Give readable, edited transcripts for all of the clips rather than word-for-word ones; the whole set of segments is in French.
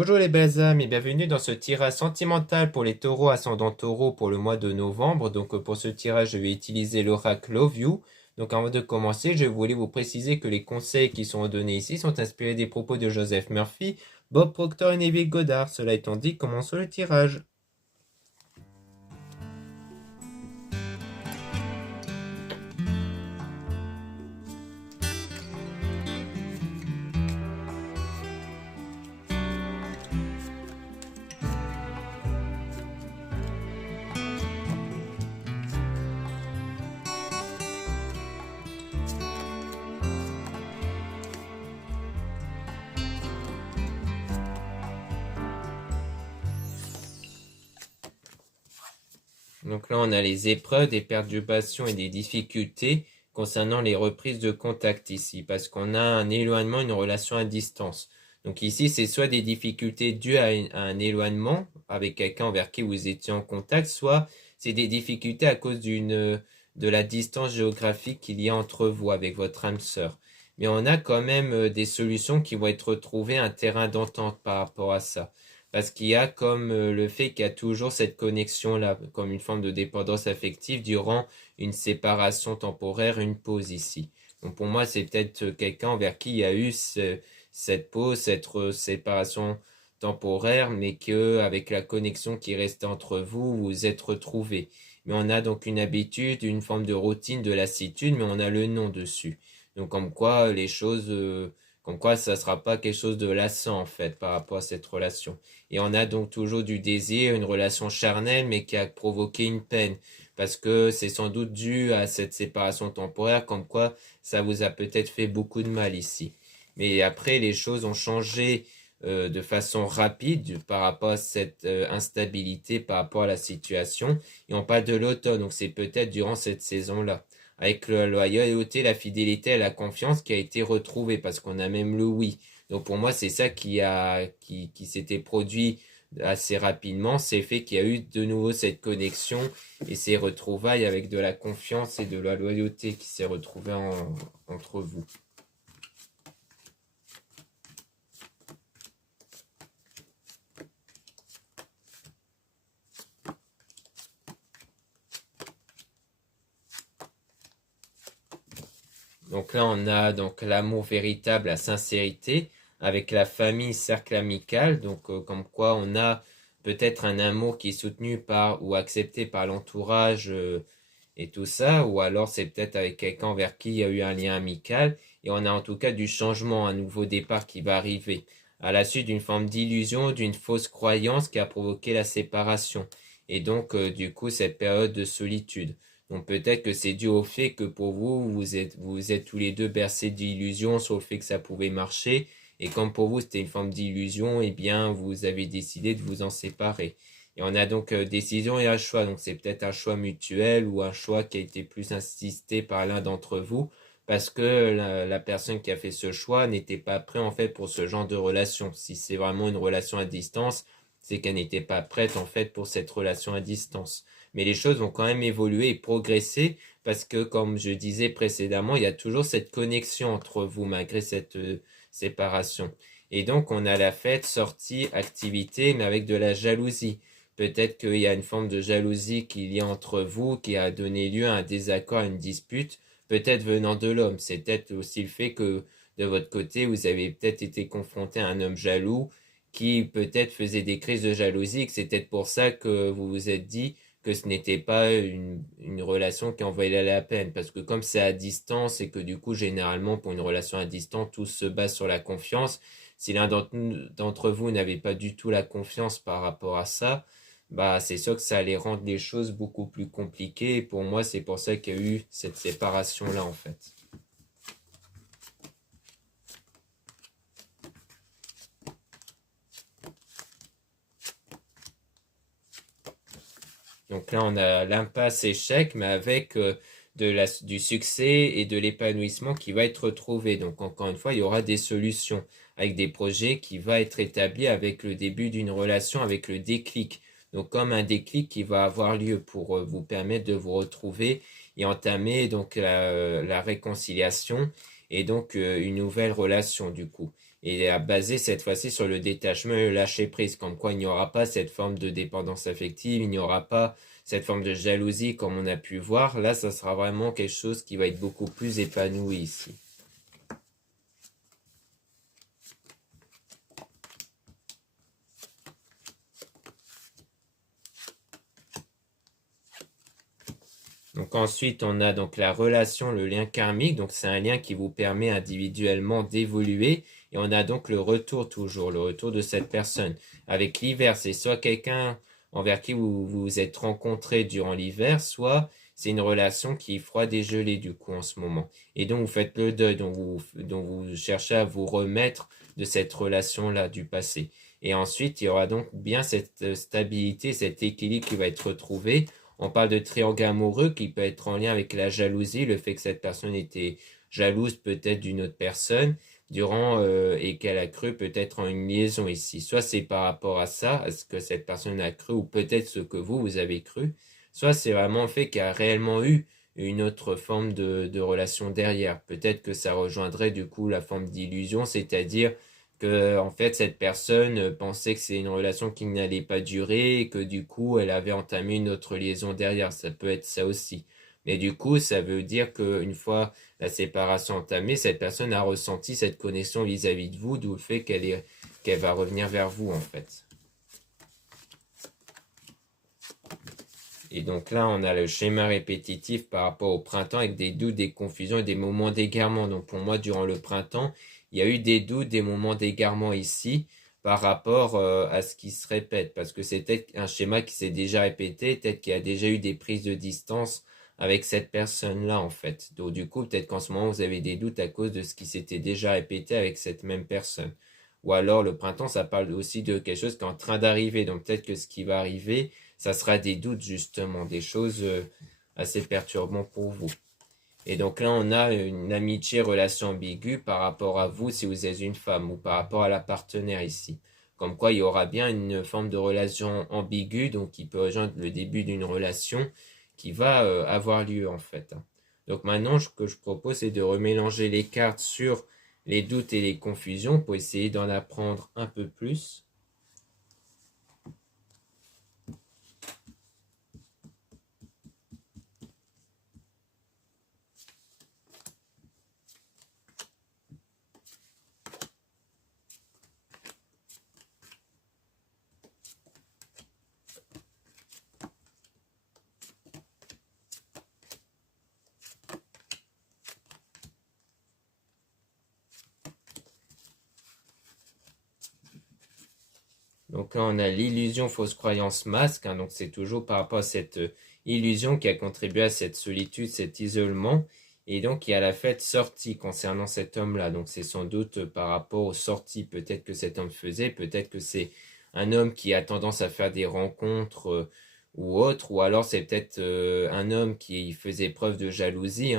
Bonjour les belles âmes et bienvenue dans ce tirage sentimental pour les taureaux ascendant taureau pour le mois de novembre. Donc pour ce tirage, je vais utiliser l'oracle Love You. Donc avant de commencer, je voulais vous préciser que les conseils qui sont donnés ici sont inspirés des propos de Joseph Murphy, Bob Proctor et Neville Goddard. Cela étant dit, commençons le tirage. Donc là, on a les épreuves, des perturbations et des difficultés concernant les reprises de contact ici, parce qu'on a un éloignement, une relation à distance. Donc ici, c'est soit des difficultés dues à un éloignement avec quelqu'un envers qui vous étiez en contact, soit c'est des difficultés à cause de la distance géographique qu'il y a entre vous avec votre âme sœur. Mais on a quand même des solutions qui vont être trouvées, un terrain d'entente par rapport à ça. Parce qu'il y a comme le fait qu'il y a toujours cette connexion-là, comme une forme de dépendance affective durant une séparation temporaire, une pause ici. Donc pour moi, c'est peut-être quelqu'un envers qui il y a eu cette pause, cette séparation temporaire, mais que avec la connexion qui restait entre vous, vous vous êtes retrouvés. Mais on a donc une habitude, une forme de routine, de lassitude, mais on a le nom dessus. Donc comme quoi les choses, comme quoi ça sera pas quelque chose de lassant en fait par rapport à cette relation. Et on a donc toujours du désir, une relation charnelle, mais qui a provoqué une peine. Parce que c'est sans doute dû à cette séparation temporaire, comme quoi ça vous a peut-être fait beaucoup de mal ici. Mais après, les choses ont changé de façon rapide par rapport à cette instabilité, par rapport à la situation. Et on parle de l'automne, donc c'est peut-être durant cette saison-là. Avec la loyauté, la fidélité et la confiance qui a été retrouvée, parce qu'on a même le oui. Donc pour moi, c'est ça qui s'était produit assez rapidement, c'est le fait qu'il y a eu de nouveau cette connexion et ces retrouvailles avec de la confiance et de la loyauté qui s'est retrouvée entre vous. Donc là, on a donc l'amour véritable, la sincérité, avec la famille, cercle amical. Donc comme quoi on a peut-être un amour qui est soutenu par ou accepté par l'entourage et tout ça, ou alors c'est peut-être avec quelqu'un envers qui il y a eu un lien amical. Et on a en tout cas du changement, un nouveau départ qui va arriver, à la suite d'une forme d'illusion, d'une fausse croyance qui a provoqué la séparation. Et donc du coup cette période de solitude. Donc peut-être que c'est dû au fait que pour vous, vous êtes tous les deux bercés d'illusions sur le fait que ça pouvait marcher. Et comme pour vous, c'était une forme d'illusion, eh bien, vous avez décidé de vous en séparer. Et on a donc décision et un choix. Donc c'est peut-être un choix mutuel ou un choix qui a été plus insisté par l'un d'entre vous parce que la personne qui a fait ce choix n'était pas prête en fait pour ce genre de relation. Si c'est vraiment une relation à distance, c'est qu'elle n'était pas prête en fait pour cette relation à distance. Mais les choses vont quand même évoluer et progresser parce que, comme je disais précédemment, il y a toujours cette connexion entre vous malgré cette séparation. Et donc, on a la fête, sortie, activité, mais avec de la jalousie. Peut-être qu'il y a une forme de jalousie qu'il y a entre vous qui a donné lieu à un désaccord, à une dispute, peut-être venant de l'homme. C'est peut-être aussi le fait que de votre côté, vous avez peut-être été confronté à un homme jaloux qui peut-être faisait des crises de jalousie, et que c'est peut-être pour ça que vous vous êtes dit que ce n'était pas une relation qui en valait la peine. Parce que comme c'est à distance et que du coup, généralement, pour une relation à distance, tout se base sur la confiance, si l'un d'entre vous n'avait pas du tout la confiance par rapport à ça, bah c'est sûr que ça allait rendre les choses beaucoup plus compliquées. Et pour moi, c'est pour ça qu'il y a eu cette séparation-là, en fait. Donc là, on a l'impasse échec, mais avec du succès et de l'épanouissement qui va être retrouvé. Donc encore une fois, il y aura des solutions avec des projets qui va être établi avec le début d'une relation, avec le déclic. Donc comme un déclic qui va avoir lieu pour vous permettre de vous retrouver et entamer donc la réconciliation et donc une nouvelle relation du coup. et à baser cette fois-ci sur le détachement et le lâcher-prise, comme quoi il n'y aura pas cette forme de dépendance affective, il n'y aura pas cette forme de jalousie comme on a pu voir. Là, ça sera vraiment quelque chose qui va être beaucoup plus épanoui ici. Donc ensuite, on a donc la relation, le lien karmique. Donc c'est un lien qui vous permet individuellement d'évoluer. Et on a donc le retour toujours, le retour de cette personne. Avec l'hiver, c'est soit quelqu'un envers qui vous vous êtes rencontré durant l'hiver, soit c'est une relation qui est froide et gelée du coup en ce moment. Et donc vous faites le deuil, donc vous cherchez à vous remettre de cette relation-là du passé. Et ensuite, il y aura donc bien cette stabilité, cet équilibre qui va être retrouvé. On parle de triangle amoureux qui peut être en lien avec la jalousie, le fait que cette personne était jalouse peut-être d'une autre personne et qu'elle a cru peut-être en une liaison ici. Soit c'est par rapport à ça, à ce que cette personne a cru, ou peut-être ce que vous avez cru, soit c'est vraiment le fait qu'il y a réellement eu une autre forme de relation derrière. Peut-être que ça rejoindrait du coup la forme d'illusion, c'est-à-dire que en fait cette personne pensait que c'est une relation qui n'allait pas durer et que du coup elle avait entamé une autre liaison derrière. Ça peut être ça aussi. Mais du coup, ça veut dire qu'une fois la séparation entamée, cette personne a ressenti cette connexion vis-à-vis de vous, d'où le fait qu'elle va revenir vers vous en fait. Et donc là, on a le schéma répétitif par rapport au printemps avec des doutes, des confusions et des moments d'égarement. Donc pour moi, durant le printemps, il y a eu des doutes, des moments d'égarement ici par rapport à ce qui se répète. Parce que c'est peut-être un schéma qui s'est déjà répété, peut-être qu'il y a déjà eu des prises de distance avec cette personne-là en fait. Donc du coup, peut-être qu'en ce moment, vous avez des doutes à cause de ce qui s'était déjà répété avec cette même personne. Ou alors le printemps, ça parle aussi de quelque chose qui est en train d'arriver. Donc peut-être que ce qui va arriver ça sera des doutes justement, des choses assez perturbantes pour vous. Et donc là, on a une amitié, relation ambiguë par rapport à vous si vous êtes une femme ou par rapport à la partenaire ici. Comme quoi, il y aura bien une forme de relation ambiguë, donc qui peut rejoindre le début d'une relation qui va avoir lieu en fait. Donc maintenant, ce que je propose, c'est de remélanger les cartes sur les doutes et les confusions pour essayer d'en apprendre un peu plus. Donc là, on a l'illusion fausse croyance masque. Donc c'est toujours par rapport à cette illusion qui a contribué à cette solitude, cet isolement. Et donc il y a la fête sortie concernant cet homme-là. Donc c'est sans doute par rapport aux sorties peut-être que cet homme faisait. Peut-être que c'est un homme qui a tendance à faire des rencontres ou autres. Ou alors c'est peut-être un homme qui faisait preuve de jalousie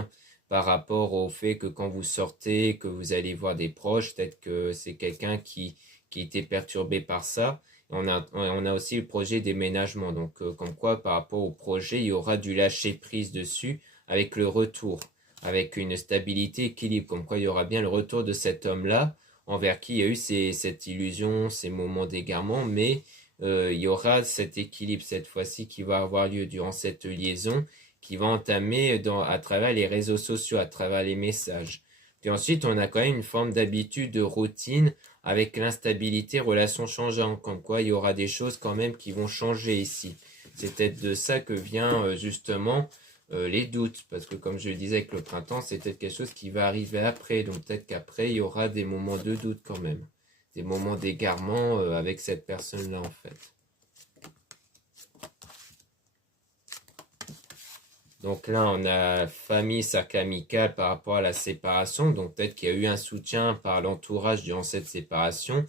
par rapport au fait que quand vous sortez, que vous allez voir des proches, peut-être que c'est quelqu'un qui était perturbé par ça. On a aussi le projet déménagement. Donc, comme quoi, par rapport au projet, il y aura du lâcher prise dessus avec le retour, avec une stabilité, équilibre. Comme quoi, il y aura bien le retour de cet homme-là envers qui il y a eu cette illusion, ces moments d'égarement, mais il y aura cet équilibre cette fois-ci qui va avoir lieu durant cette liaison qui va entamer à travers les réseaux sociaux, à travers les messages. Puis ensuite, on a quand même une forme d'habitude, de routine avec l'instabilité, relation changeante, comme quoi il y aura des choses quand même qui vont changer ici. C'est peut-être de ça que vient justement les doutes, parce que comme je le disais avec le printemps, c'est peut-être quelque chose qui va arriver après, donc peut-être qu'après il y aura des moments de doute quand même, des moments d'égarement avec cette personne-là en fait. Donc là, on a famille, cercle amical par rapport à la séparation. Donc peut-être qu'il y a eu un soutien par l'entourage durant cette séparation,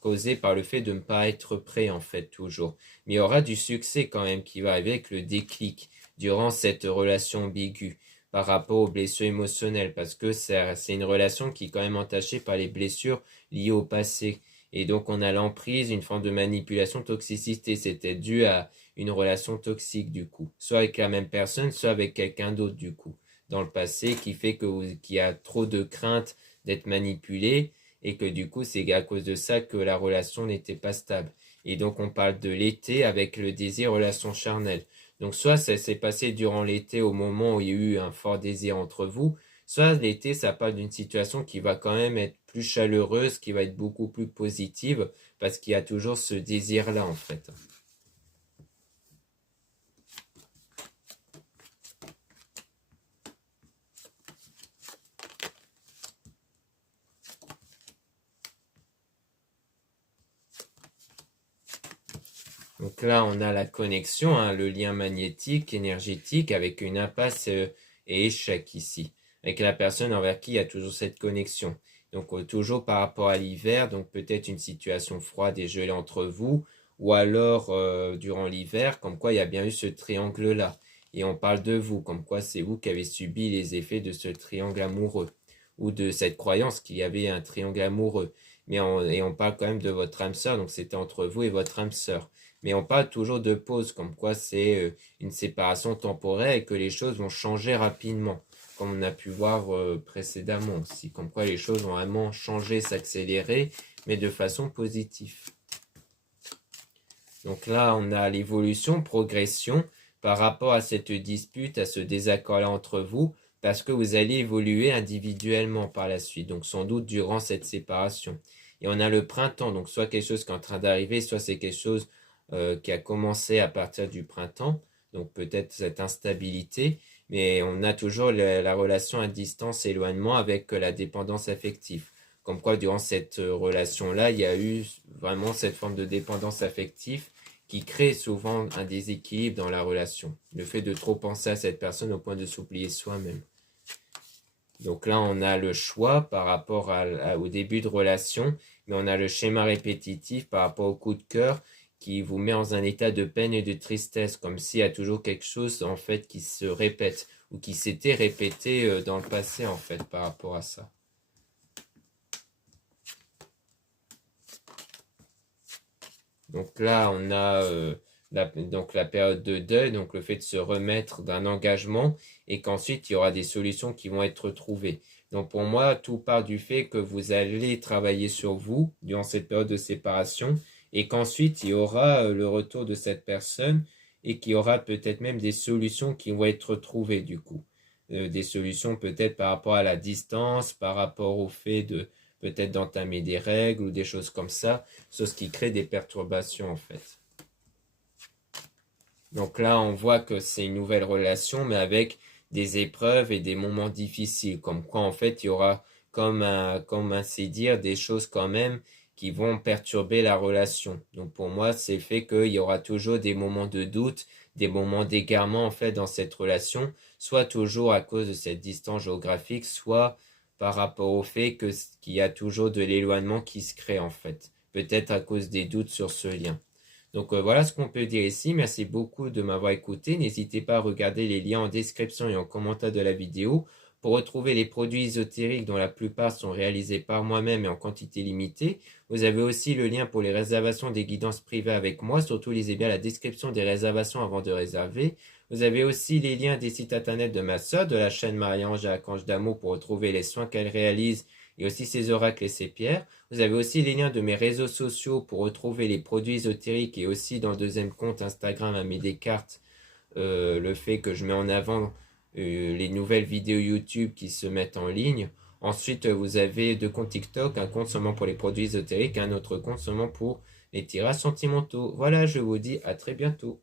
causé par le fait de ne pas être prêt en fait toujours. Mais il y aura du succès quand même qui va arriver avec le déclic durant cette relation ambiguë par rapport aux blessures émotionnelles, parce que c'est une relation qui est quand même entachée par les blessures liées au passé. Et donc on a l'emprise, une forme de manipulation, toxicité. C'était dû à une relation toxique du coup, soit avec la même personne, soit avec quelqu'un d'autre du coup, dans le passé, qui fait qu'il y a trop de crainte d'être manipulé et que du coup c'est à cause de ça que la relation n'était pas stable. Et donc on parle de l'été avec le désir relation charnelle. Donc soit ça s'est passé durant l'été au moment où il y a eu un fort désir entre vous, soit l'été ça parle d'une situation qui va quand même être plus chaleureuse, qui va être beaucoup plus positive, parce qu'il y a toujours ce désir-là en fait. Donc là, on a la connexion, hein, le lien magnétique, énergétique, avec une impasse et échec ici, avec la personne envers qui il y a toujours cette connexion. Donc toujours par rapport à l'hiver, donc peut-être une situation froide et gelée entre vous, ou alors durant l'hiver, comme quoi il y a bien eu ce triangle-là. Et on parle de vous, comme quoi c'est vous qui avez subi les effets de ce triangle amoureux, ou de cette croyance qu'il y avait un triangle amoureux. Et on parle quand même de votre âme sœur, donc c'était entre vous et votre âme sœur. Mais on parle toujours de pause, comme quoi c'est une séparation temporaire et que les choses vont changer rapidement, comme on a pu voir précédemment aussi, comme quoi les choses vont vraiment changer, s'accélérer, mais de façon positive. Donc là, on a l'évolution, progression par rapport à cette dispute, à ce désaccord-là entre vous, parce que vous allez évoluer individuellement par la suite, donc sans doute durant cette séparation. Et on a le printemps, donc soit quelque chose qui est en train d'arriver, soit c'est quelque chose qui a commencé à partir du printemps, donc peut-être cette instabilité, mais on a toujours la relation à distance, éloignement avec la dépendance affective. Comme quoi, durant cette relation-là, il y a eu vraiment cette forme de dépendance affective qui crée souvent un déséquilibre dans la relation. Le fait de trop penser à cette personne au point de s'oublier soi-même. Donc là, on a le choix par rapport au début de relation, mais on a le schéma répétitif par rapport au coup de cœur qui vous met dans un état de peine et de tristesse, comme s'il y a toujours quelque chose en fait qui se répète ou qui s'était répété dans le passé en fait par rapport à ça. Donc là, on a donc la période de deuil, donc le fait de se remettre d'un engagement et qu'ensuite il y aura des solutions qui vont être trouvées. Donc pour moi, tout part du fait que vous allez travailler sur vous durant cette période de séparation et qu'ensuite il y aura le retour de cette personne et qu'il y aura peut-être même des solutions qui vont être trouvées du coup. Des solutions peut-être par rapport à la distance, par rapport au fait de peut-être d'entamer des règles ou des choses comme ça, ce qui crée des perturbations en fait. Donc là, on voit que c'est une nouvelle relation, mais avec des épreuves et des moments difficiles, comme quoi en fait il y aura comme ainsi dire des choses quand même qui vont perturber la relation. Donc pour moi, c'est le fait qu'il y aura toujours des moments de doute, des moments d'égarement en fait dans cette relation, soit toujours à cause de cette distance géographique, soit par rapport au fait qu'il y a toujours de l'éloignement qui se crée en fait, peut-être à cause des doutes sur ce lien. Donc voilà ce qu'on peut dire ici. Merci beaucoup de m'avoir écouté. N'hésitez pas à regarder les liens en description et en commentaire de la vidéo pour retrouver les produits ésotériques dont la plupart sont réalisés par moi-même et en quantité limitée. Vous avez aussi le lien pour les réservations des guidances privées avec moi. Surtout lisez bien la description des réservations avant de réserver. Vous avez aussi les liens des sites internet de ma sœur, de la chaîne Marie-Ange et Archange d'amour pour retrouver les soins qu'elle réalise et aussi ses oracles et ses pierres. Vous avez aussi les liens de mes réseaux sociaux pour retrouver les produits ésotériques et aussi dans le deuxième compte Instagram à mes des cartes le fait que je mets en avant les nouvelles vidéos YouTube qui se mettent en ligne. Ensuite, vous avez deux comptes TikTok, un compte seulement pour les produits ésotériques et un autre compte seulement pour les tirages sentimentaux. Voilà, je vous dis à très bientôt.